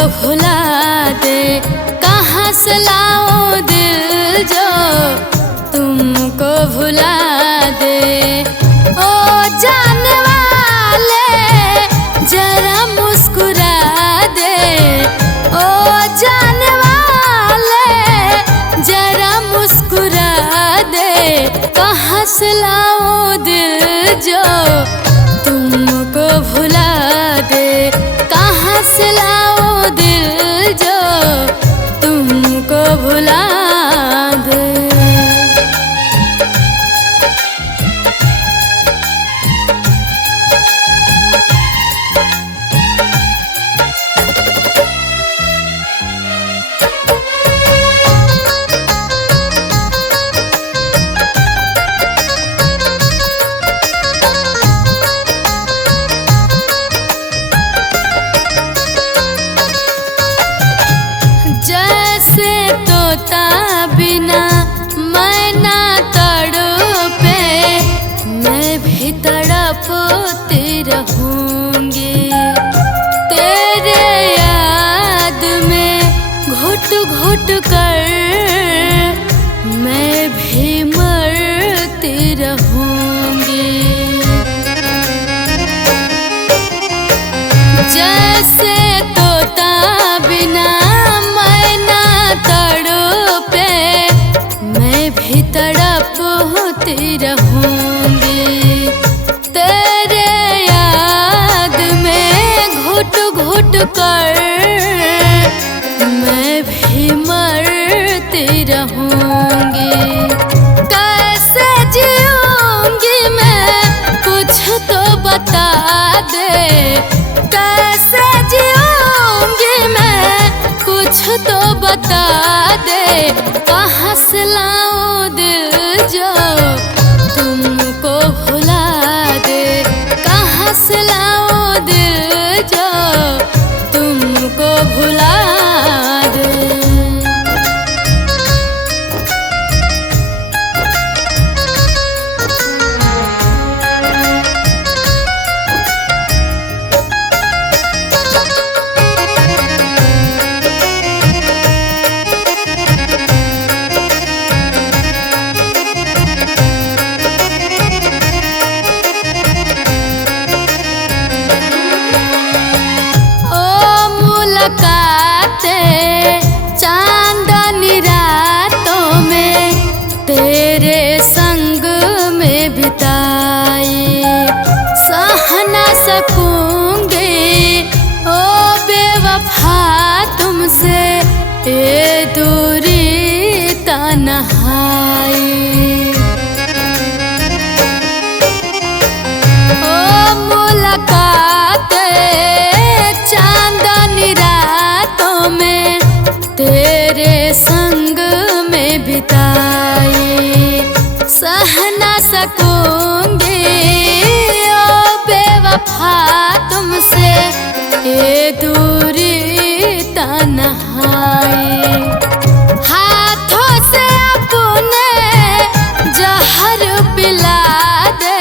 भुला दे, कहाँ से लाऊं दिल जो तुमको भुला दे। ओ जाने वाले जरा मुस्कुरा दे, ओ जाने वाले जरा मुस्कुरा दे। कहाँ से लाऊं दिल जो तुमको भुला दे, कहाँ से लाऊं दिल जो तुमको भुला दे। जैसे तोता बिना मैना तड़पे, मैं भी तड़पती रहूंगी। तेरे याद में घुट घुट कर मैं भी मरती रहूंगी। जैसे तोता बिना तड़पे, मैं भी तड़पती रहूंगी। तेरे याद में घुट घुट कर मैं भी मरती रहूंगी। कैसे जीऊंगी मैं कुछ तो बता दे, कैसे जीऊंगी मैं कुछ तो बता दे। कहाँ से लाऊं दिल जो तुमको भुला दे, कहाँ से लाऊं दिल जो तुमको भुला दे। चांदनी रातों में तेरे संग में बिताई, सह न सकूंगी ओ बेवफा तुमसे ये दूरी तन्हाई। ओ मुलाकात चांदनी रातों में तेरे संग में बिताई, सह न सकूंगी ओ बेवफा तुमसे ये दूरी तन्हाई। हाथों से अपने जहर पिला दे,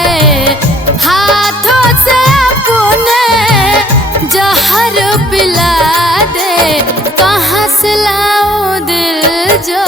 हाथों से अपने जहर पिला दे। कहाँ से लाऊं दिल जो